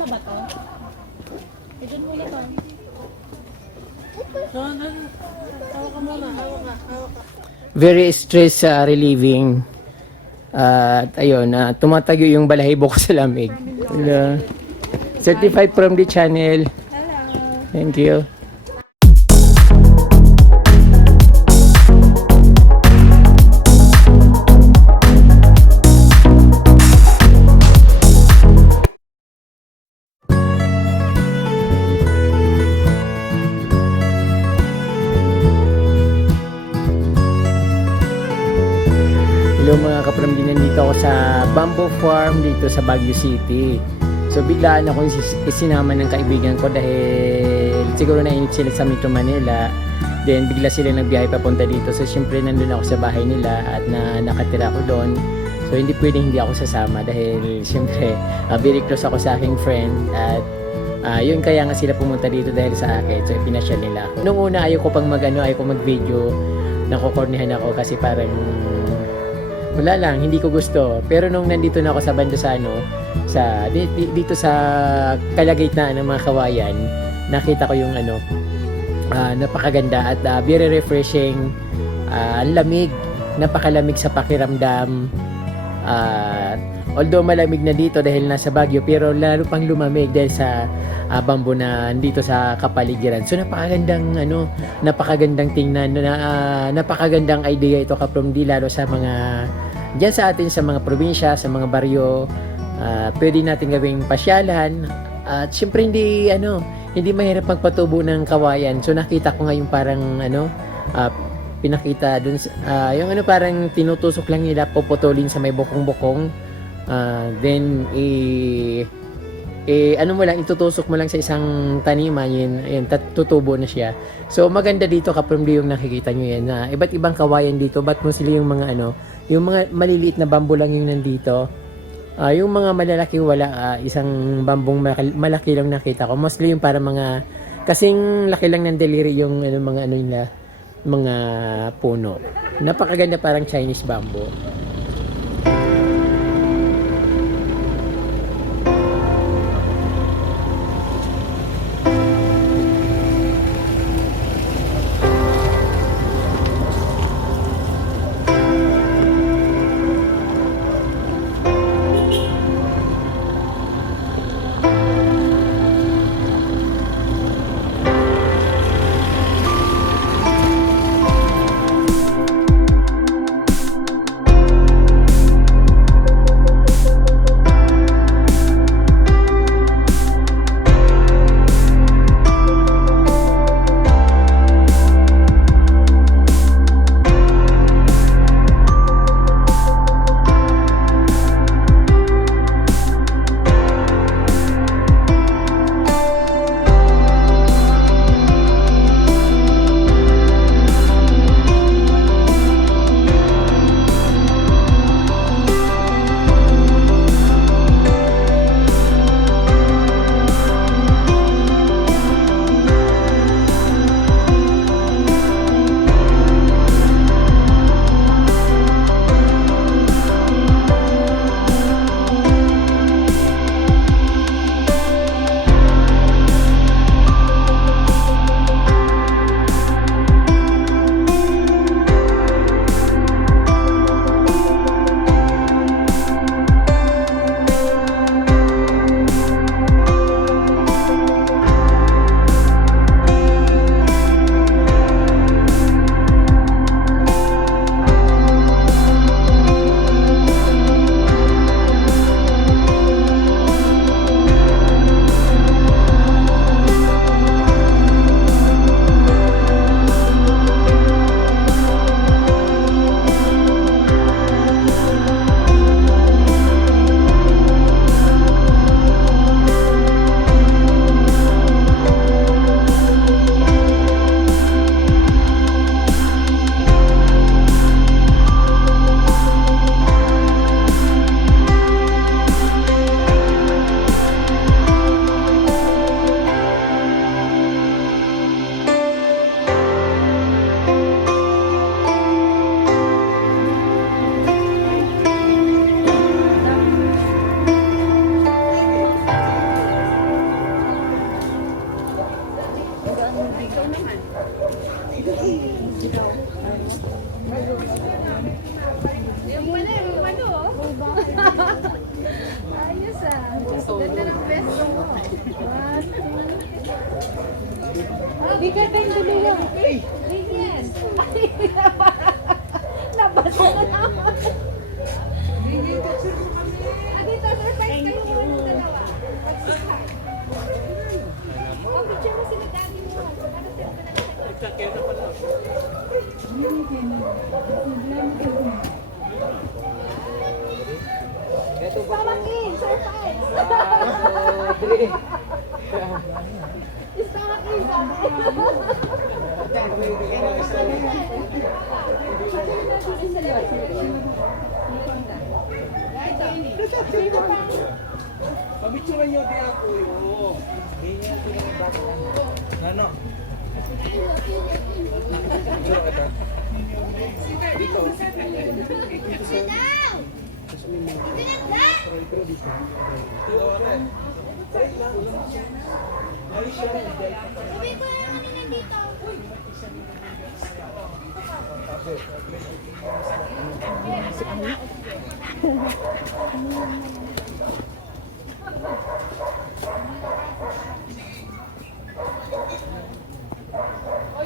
na ba to? Pidun muna to. Hawak ka muna, hawak ka. Very stress relieving. At ayun, tumatayo yung balahibo ko sa lamig. Hello. Certified from the channel. Hello. Thank you. Hello mga kapramdinan, dito ako sa Bamboo Farm dito sa Baguio City. So biglaan ako isinama ng kaibigan ko dahil siguro nainit sila sa Metro Manila. Then bigla sila nagbiyahe papunta dito. So syempre nandun ako sa bahay nila at nakatira ako doon. So hindi pwedeng hindi ako sasama dahil syempre very close ako sa aking friend at yun kaya nga sila pumunta dito dahil sa akin. So ipinasyal nila ako. Nung una ayaw ko pang ayaw ko mag-video. Nakokornihan ako kasi parang wala lang, hindi ko gusto. Pero nung nandito na ako sa banda dito sa kalagitnaan ng mga kawayan, nakita ko yung napakaganda at very refreshing. Ang lamig, napakalamig sa pakiramdam. Although malamig na dito dahil nasa Baguio, pero lalo pang lumamig dahil sa bamboo na dito sa kapaligiran. So napakagandang tingnan, napakagandang idea ito kapramdi, lalo sa mga diyan sa atin sa mga probinsya, sa mga baryo. Pwede natin gawing pasyalan at syempre hindi mahirap magpatubo ng kawayan. So nakita ko ngayon parang pinakita dun yung parang tinutusok lang nila, puputulin sa may bokong-bokong. Then mo lang, itutusok mo lang sa isang taniman, yun tutubo na siya. So maganda dito kapramdi yung nakikita nyo yan na iba't ibang kawayan dito, but mostly yung mga yung mga maliliit na bamboo lang yung nandito. Yung mga malalaki wala, isang bambong malaki lang nakita ko. Mostly yung para mga kasing laki lang ng daliri yung mga puno. Napakaganda, parang Chinese bamboo. Pabicturan nyo din ako yun. Ano? Dito. Oh,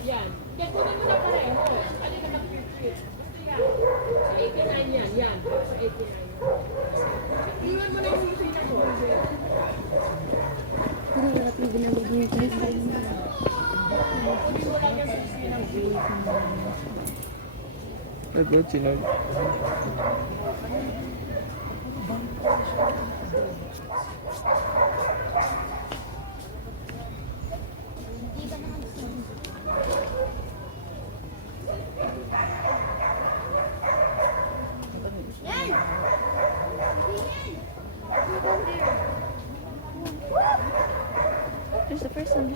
yan. Yan, kunin mo na pareho. Ano na mag-cute? Sa 89 yan. Sa 89. Iwan mo na yung sisita mo. Kunin mo lang yung sisita mo. Ito, chinag. There's the first one.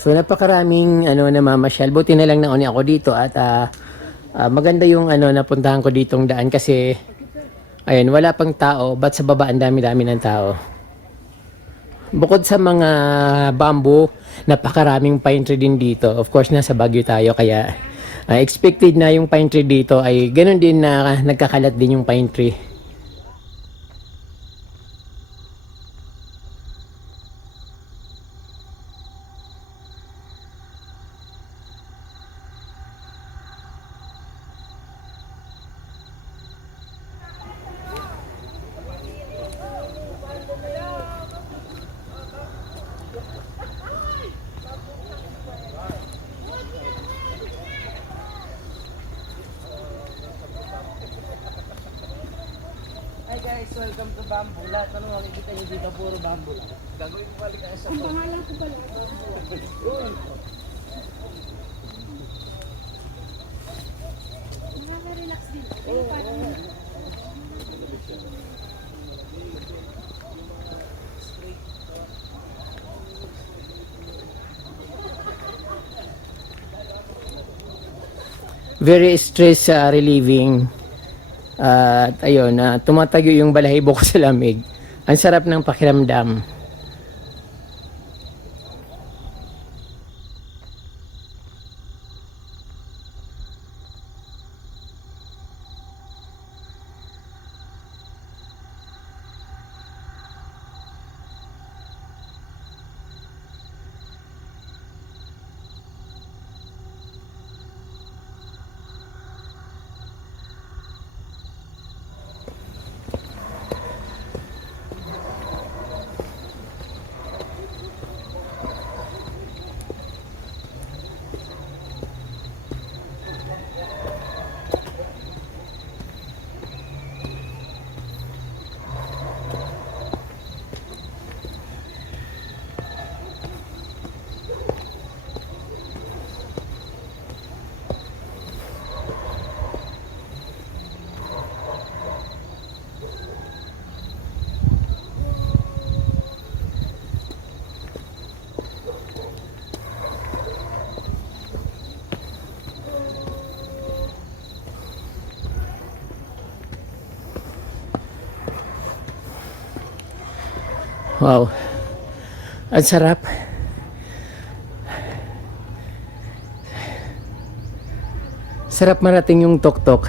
So napakaraming namamasyal. Buti na lang nauni ako dito at maganda yung napuntahan ko ditong daan kasi ayun, wala pang tao, but sa baba ang dami-dami ng tao. Bukod sa mga bamboo, napakaraming pine tree din dito. Of course, nasa Baguio tayo kaya expected na yung pine tree dito ay ganun din na nagkakalat din yung pine tree. welcome to bamboo. Lahat ano makikita nyo dito, puro bamboo lang. Gagawin mo balik sa Ang bahala ko pala. Nakaka-relax din. Pero parang Very stress relieving. At ayun, tumatayo yung balahibo ko sa lamig. Ang sarap ng pakiramdam. Wow. Ang sarap. Sarap marating yung tuktok.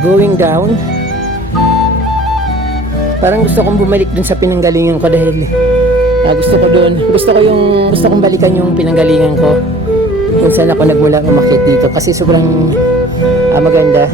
Going down, parang gusto kong bumalik dun sa pinanggalingan ko dahil gusto kong balikan yung pinanggalingan ko kung saan ako nagmula umakyat dito kasi sobrang maganda.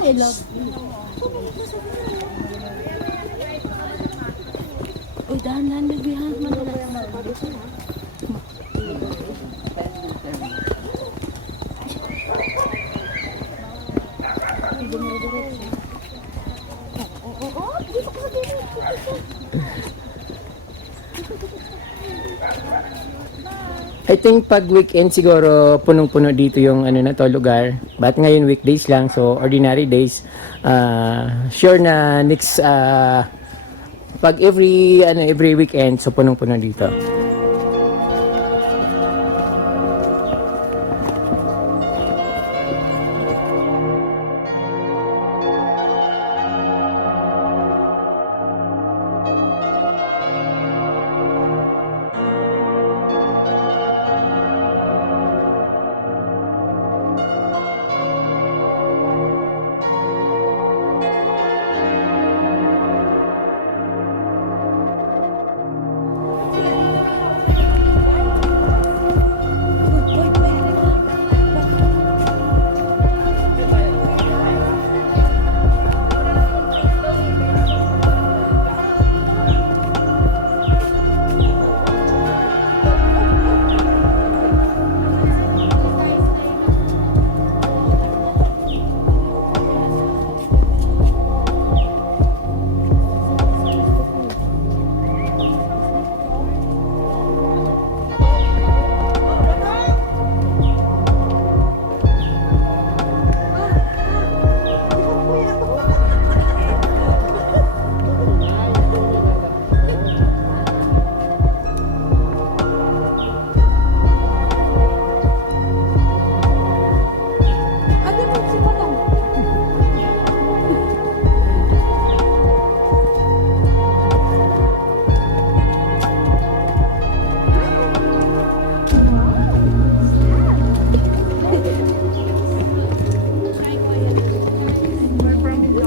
I love Uy, dahan-dahan nagbihan man na. I think pag weekend siguro punong-puno dito yung ano na to lugar. But ngayon weekdays lang, so ordinary days. Sure na next pag every weekend so punong-puno dito.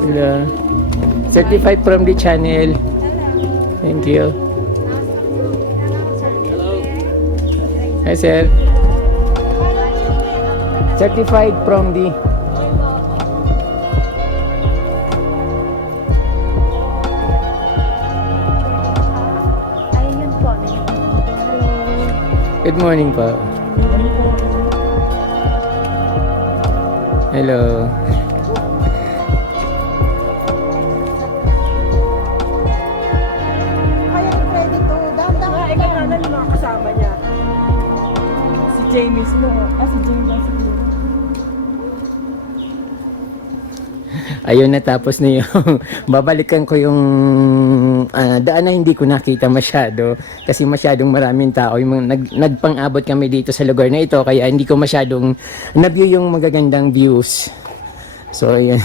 Hello. Certified from the channel. Thank you. Hi, sir. Certified from the... Ayun po. Good morning po. Hello. Kaya yung credit to, dahan-dahan Ikaw na yung mga kasama niya. Si Jay mismo. Si Jay ba siguro? Ayun, natapos na yung babalikan ko yung daan na hindi ko nakita masyado kasi masyadong maraming tao yung nagpang-abot kami dito sa lugar na ito kaya hindi ko masyadong na-view yung magagandang views. So ayun.